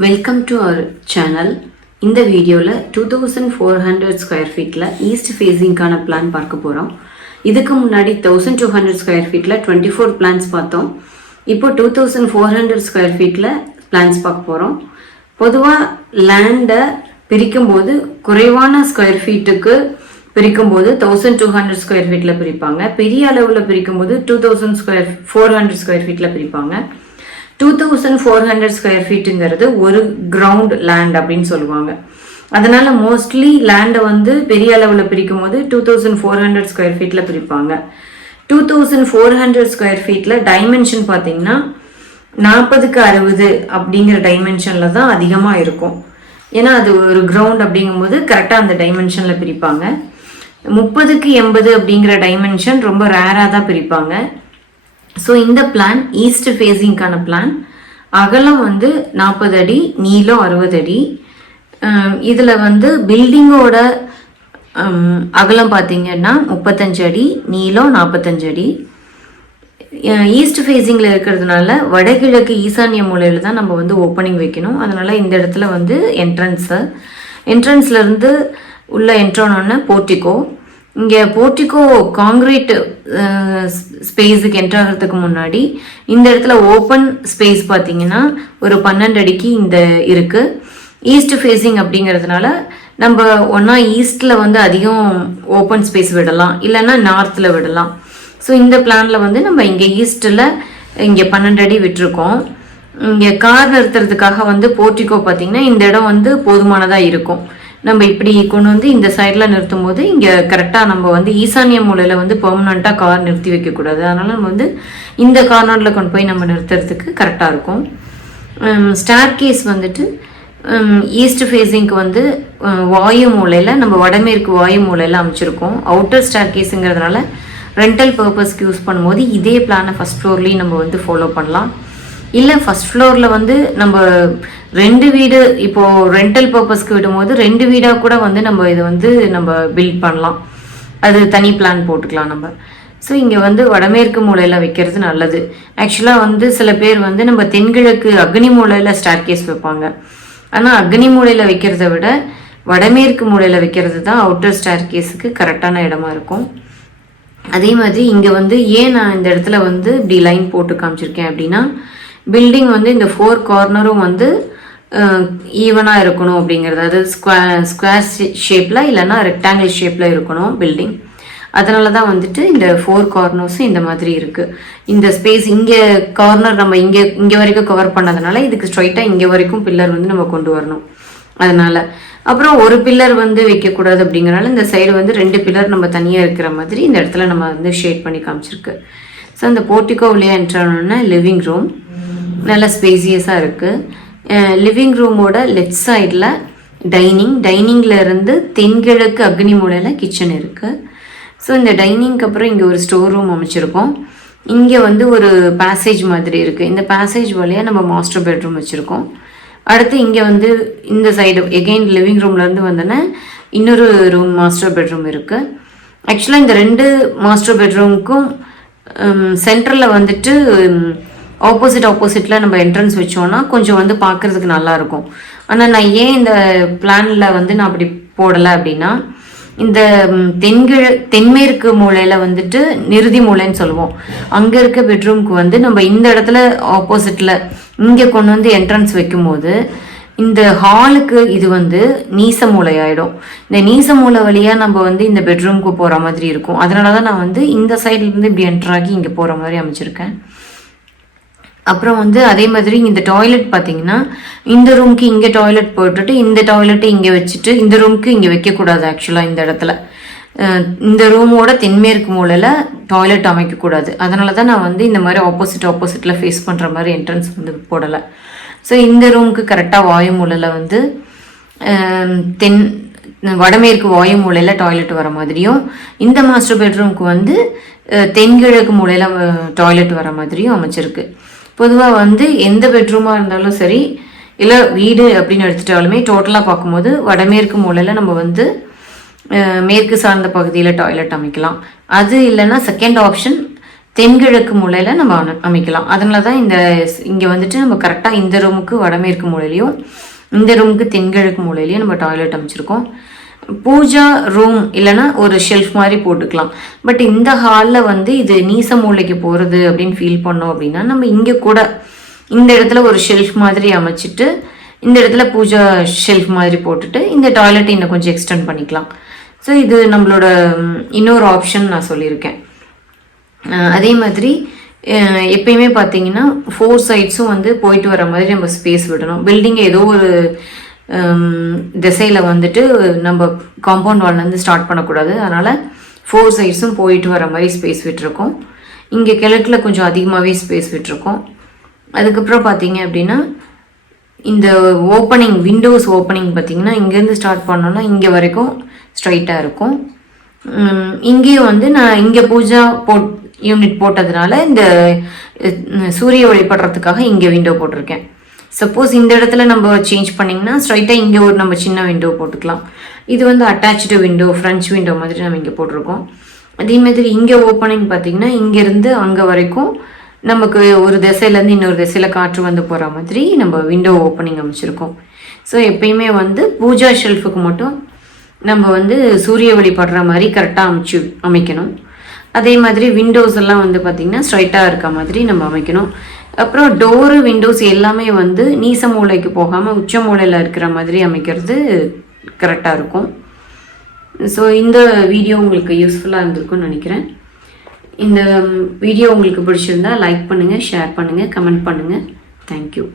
Welcome to our channel. இந்த வீடியோவில் 2400 square ஃபீட்டில் ஈஸ்ட் ஃபேஸிங்கான பிளான் பார்க்க போகிறோம். இதுக்கு முன்னாடி 1200 ஸ்கொயர் ஃபீட்டில் 24 பிளான்ஸ் பார்த்தோம். இப்போ 2400 ஸ்கொயர் ஃபீட்டில் பிளான்ஸ் பார்க்க போகிறோம். பொதுவாக லேண்டை பிரிக்கும்போது குறைவான ஸ்கொயர் ஃபீட்டுக்கு பிரிக்கும்போது 1200 ஸ்கொயர் ஃபீட்டில் பிரிப்பாங்க. பெரிய அளவில் பிரிக்கும்போது 2400 ஸ்கொயர் ஃபீட்டில் பிரிப்பாங்க. 2400 ஸ்கொயர் ஃபீட்டுங்கிறது ஒரு கிரவுண்ட் லேண்ட் அப்படின்னு சொல்லுவாங்க. அதனால மோஸ்ட்லி லேண்டை வந்து பெரிய அளவில் பிரிக்கும் போது 2400 ஸ்கொயர் ஃபீட்டில் பிரிப்பாங்க. 2400 ஸ்கொயர் ஃபீட்டில் டைமென்ஷன் பார்த்தீங்கன்னா 40க்கு 60 அப்படிங்கிற டைமென்ஷனில் தான் அதிகமாக இருக்கும். ஏன்னா அது ஒரு கிரவுண்ட் அப்படிங்கும்போது கரெக்டாக அந்த டைமென்ஷனில் பிரிப்பாங்க. 30க்கு 80 அப்படிங்கிற டைமென்ஷன் ரொம்ப ரேராக தான் பிரிப்பாங்க. ஸோ இந்த பிளான் ஈஸ்ட் ஃபேஸிங்கான பிளான். அகலம் வந்து 40 அடி, நீளம் 60 அடி. இதில் வந்து பில்டிங்கோட அகலம் பார்த்தீங்கன்னா 35 அடி, நீளம் 45 அடி. ஈஸ்ட் ஃபேஸிங்கில் இருக்கிறதுனால வடகிழக்கு ஈசானிய மூலையில் தான் நம்ம வந்து ஓப்பனிங் வைக்கணும். அதனால் இந்த இடத்துல வந்து என்ட்ரன்ஸ்லேருந்து உள்ளே என்ட்ரோனோன்னா போர்ட்டிகோ. இங்கே போர்ட்டிகோ காங்கிரீட் ஸ்பேஸுக்கு என்ட்ராகிறதுக்கு முன்னாடி இந்த இடத்துல ஓப்பன் ஸ்பேஸ் பார்த்தீங்கன்னா ஒரு 12 அடிக்கு இந்த இருக்குது. ஈஸ்ட் ஃபேஸிங் அப்படிங்கிறதுனால நம்ம ஒன்றா ஈஸ்டில் வந்து அதிகம் ஓப்பன் ஸ்பேஸ் விடலாம், இல்லைன்னா நார்த்தில் விடலாம். ஸோ இந்த பிளானில் வந்து நம்ம இங்கே ஈஸ்ட்டில் இங்கே 12 அடி விட்டுருக்கோம். இங்கே கார் நிறுத்துறதுக்காக வந்து போர்ட்டிகோ பார்த்திங்கன்னா இந்த இடம் வந்து போதுமானதாக இருக்கும். நம்ம இப்படி கொண்டு வந்து இந்த சைடில் நிறுத்தும் போது இங்கே கரெக்டாக நம்ம வந்து ஈசானிய மூலையில் வந்து பெர்மனண்ட்டாக கார் நிறுத்தி வைக்கக்கூடாது. அதனால் நம்ம வந்து இந்த கார்னரில் கொண்டு போய் நம்ம நிறுத்துறதுக்கு கரெக்டாக இருக்கும். ஸ்டார் கேஸ் வந்துட்டு ஈஸ்ட் ஃபேஸிங்க்கு வந்து வாயு மூலையில் நம்ம வடமேற்கு வாயு மூலையில் அமைச்சிருக்கோம். அவுட்டர் ஸ்டார் கேஸுங்கிறதுனால ரெண்டல் பர்பஸ்க்கு யூஸ் பண்ணும்போது இதே பிளானை ஃபஸ்ட் ஃப்ளோர்லேயும் நம்ம வந்து ஃபாலோ பண்ணலாம். இல்லை ஃபஸ்ட் ஃப்ளோரில் வந்து நம்ம 2 வீடு இப்போது ரெண்டல் பர்பஸ்க்கு விடும்போது 2 வீடாக கூட வந்து நம்ம இதை வந்து நம்ம பில்ட் பண்ணலாம். அது தனி பிளான் போட்டுக்கலாம் நம்ம. ஸோ இங்கே வந்து வடமேற்கு மூலையில் வைக்கிறது நல்லது. ஆக்சுவலாக வந்து சில பேர் வந்து நம்ம தென்கிழக்கு அக்னி மூலையில் ஸ்டார் கேஸ் வைப்பாங்க. ஆனால் அக்னி மூலையில் வைக்கிறத விட வடமேற்கு மூலையில் வைக்கிறது தான் அவுட்டர் ஸ்டார் கேஸுக்கு கரெக்டான இடமா இருக்கும். அதே மாதிரி இங்கே வந்து ஏன் நான் இந்த இடத்துல வந்து இப்படி லைன் போட்டு காமிச்சிருக்கேன் அப்படின்னா, பில்டிங் வந்து இந்த 4 கார்னரும் வந்து ஈவனாக இருக்கணும் அப்படிங்கிறது. அது ஸ்கொயர் ஷேப்பில் இல்லைன்னா ரெக்டாங்கிள் ஷேப்பில் இருக்கணும் பில்டிங். அதனால தான் வந்துட்டு இந்த 4 கார்னர்ஸும் இந்த மாதிரி இருக்குது. இந்த ஸ்பேஸ் இங்கே கார்னர் நம்ம இங்கே வரைக்கும் கவர் பண்ணதுனால இதுக்கு ஸ்ட்ரைட்டாக இங்கே வரைக்கும் பில்லர் வந்து நம்ம கொண்டு வரணும். அதனால் அப்புறம் ஒரு பில்லர் வந்து வைக்கக்கூடாது அப்படிங்கிறனால இந்த சைடு வந்து 2 பில்லர் நம்ம தனியாக இருக்கிற மாதிரி இந்த இடத்துல நம்ம வந்து ஷேட் பண்ணி காமிச்சிருக்கு. ஸோ அந்த போர்ட்டிகோ வழியாக என்ட்ரானோன்னா லிவிங் ரூம் நல்ல ஸ்பேசியஸாக இருக்குது. லிவிங் ரூமோட லெஃப்ட் சைடில் டைனிங்கில் இருந்து தென்கிழக்கு அக்னி மூலையில் கிச்சன் இருக்குது. ஸோ இந்த டைனிங்க்கு அப்புறம் இங்கே ஒரு ஸ்டோர் ரூம் அமைச்சிருக்கோம். இங்கே வந்து ஒரு பேசேஜ் மாதிரி இருக்குது. இந்த பேசேஜ் வழியாக நம்ம மாஸ்டர் பெட்ரூம் வச்சுருக்கோம். அடுத்து இங்கே வந்து இந்த சைடு எகெயின் லிவிங் ரூம்லேருந்து வந்தோன்னே இன்னொரு ரூம் மாஸ்டர் பெட்ரூம் இருக்குது. ஆக்சுவலாக இந்த 2 மாஸ்டர் பெட்ரூமுக்கும் சென்டரில் வந்துட்டு ஆப்போசிட்டில் நம்ம என்ட்ரன்ஸ் வச்சோன்னா கொஞ்சம் வந்து பார்க்குறதுக்கு நல்லாயிருக்கும். ஆனால் நான் ஏன் இந்த பிளானில் வந்து நான் அப்படி போடலை அப்படின்னா, இந்த தென்மேற்கு மூலையில் வந்துட்டு நிறுதி மூலைன்னு சொல்லுவோம். அங்கே இருக்க பெட்ரூம்க்கு வந்து நம்ம இந்த இடத்துல ஆப்போசிட்டில் இங்கே கொண்டு வந்து என்ட்ரன்ஸ் வைக்கும்போது இந்த ஹாலுக்கு இது வந்து நீச மூலை ஆகிடும். இந்த நீச மூலை வழியாக நம்ம வந்து இந்த பெட்ரூம்க்கு போகிற மாதிரி இருக்கும். அதனால தான் நான் வந்து இந்த சைட்லேருந்து இப்படி என்ட்ராகி இங்கே போகிற மாதிரி அமைச்சிருக்கேன். அப்புறம் வந்து அதே மாதிரி இந்த டாய்லெட் பார்த்தீங்கன்னா இந்த ரூம்க்கு இங்கே டாய்லெட் போட்டுட்டு இந்த டாய்லெட்டை இங்கே வச்சுட்டு இந்த ரூம்க்கு இங்கே வைக்கக்கூடாது. ஆக்சுவலாக இந்த இடத்துல இந்த ரூமோட தென்மேற்கு மூலையில் டாய்லெட் அமைக்கக்கூடாது. அதனால தான் நான் வந்து இந்த மாதிரி ஆப்போசிட்டில் ஃபேஸ் பண்ணுற மாதிரி என்ட்ரன்ஸ் வந்து போடலை. ஸோ இந்த ரூமுக்கு கரெக்டாக வாயு மூலையில் வந்து வடமேற்கு வாயு மூலையில் டாய்லெட் வர மாதிரியும், இந்த மாஸ்டர் பெட்ரூமுக்கு வந்து தென்கிழக்கு மூலையில் டாய்லெட் வர மாதிரியும் அமைச்சிருக்கு. பொதுவாக வந்து எந்த பெட்ரூமாக இருந்தாலும் சரி, இல்லை வீடு அப்படின்னு எடுத்துட்டாலுமே டோட்டலாக பார்க்கும்போது வடமேற்கு மூலையில் நம்ம வந்து மேற்கு சார்ந்த பகுதியில் டாய்லெட் அமைக்கலாம். அது இல்லைன்னா செகண்ட் ஆப்ஷன் தென்கிழக்கு மூலையில் நம்ம அமைக்கலாம். அதனால தான் இங்கே வந்துட்டு நம்ம கரெக்டாக இந்த ரூமுக்கு வடமேற்கு மூலையிலையும் இந்த ரூமுக்கு தென்கிழக்கு மூலையிலையும் நம்ம டாய்லெட் அமைச்சிருக்கோம். பூஜா ரூம் இல்லைன்னா ஒரு ஷெல்ஃப் மாதிரி போட்டுக்கலாம். பட் இந்த ஹாலில் வந்து இது நீச மூலைக்கு போகிறது அப்படின்னு ஃபீல் பண்ணோம் அப்படின்னா நம்ம இங்கே கூட இந்த இடத்துல ஒரு ஷெல்ஃப் மாதிரி அமைச்சிட்டு இந்த இடத்துல பூஜா ஷெல்ஃப் மாதிரி போட்டுட்டு இந்த டாய்லெட்டை இன்னும் கொஞ்சம் எக்ஸ்டெண்ட் பண்ணிக்கலாம். ஸோ இது நம்மளோட இன்னொரு ஆப்ஷன் நான் சொல்லியிருக்கேன். அதே மாதிரி எப்பயுமே பார்த்தீங்கன்னா 4 சைட்ஸும் வந்து போயிட்டு வர மாதிரி நம்ம ஸ்பேஸ் விடணும். பில்டிங்கை ஏதோ ஒரு திசையில் வந்துட்டு நம்ம காம்பவுண்ட் வால்லேருந்து ஸ்டார்ட் பண்ணக்கூடாது. அதனால் 4 சைட்ஸும் போயிட்டு வர மாதிரி ஸ்பேஸ் விட்டுருக்கோம். இங்கே கிழக்கில் கொஞ்சம் அதிகமாகவே ஸ்பேஸ் விட்டுருக்கோம். அதுக்கப்புறம் பார்த்தீங்க அப்படின்னா இந்த ஓப்பனிங் விண்டோஸ் ஓப்பனிங் பார்த்தீங்கன்னா இங்கேருந்து ஸ்டார்ட் பண்ணோன்னா இங்கே வரைக்கும் ஸ்ட்ரைட்டாக இருக்கும். இங்கேயும் வந்து நான் இங்கே பூஜா யூனிட் போட்டதுனால இந்த சூரிய ஒளி படுறதுக்காக இங்கே விண்டோ போட்டிருக்கேன். சப்போஸ் இந்த இடத்துல நம்ம சேஞ்ச் பண்ணிங்கன்னா ஸ்ட்ரைட்டாக இங்கே ஒரு நம்ம சின்ன விண்டோ போட்டுக்கலாம். இது வந்து அட்டாச்சு விண்டோ, ஃப்ரெஞ்ச் விண்டோ மாதிரி நம்ம இங்கே போட்டிருக்கோம். அதே மாதிரி இங்கே ஓப்பனிங் பார்த்தீங்கன்னா இங்கேருந்து அங்கே வரைக்கும் நமக்கு ஒரு திசையிலேருந்து இன்னொரு திசையில் காற்று வந்து போகிற மாதிரி நம்ம விண்டோ ஓப்பனிங் அமைச்சிருக்கோம். ஸோ எப்பயுமே வந்து பூஜா ஷெல்ஃபுக்கு மட்டும் நம்ம வந்து சூரிய ஒளி படுற மாதிரி கரெக்டாக அமைக்கணும். அதே மாதிரி விண்டோஸ் எல்லாம் வந்து பார்த்திங்கன்னா ஸ்ட்ரைட்டாக இருக்க மாதிரி நம்ம அமைக்கணும். அப்புறம் டோரு விண்டோஸ் எல்லாமே வந்து நீச மூலைக்கு போகாமல் உச்ச மூலையில் இருக்கிற மாதிரி அமைக்கிறது கரெக்டாக இருக்கும். ஸோ இந்த வீடியோ உங்களுக்கு யூஸ்ஃபுல்லாக இருந்திருக்கும்னு நினைக்கிறேன். இந்த வீடியோ உங்களுக்கு பிடிச்சிருந்தா லைக் பண்ணுங்கள், ஷேர் பண்ணுங்கள், கமெண்ட் பண்ணுங்கள். தேங்க்யூ.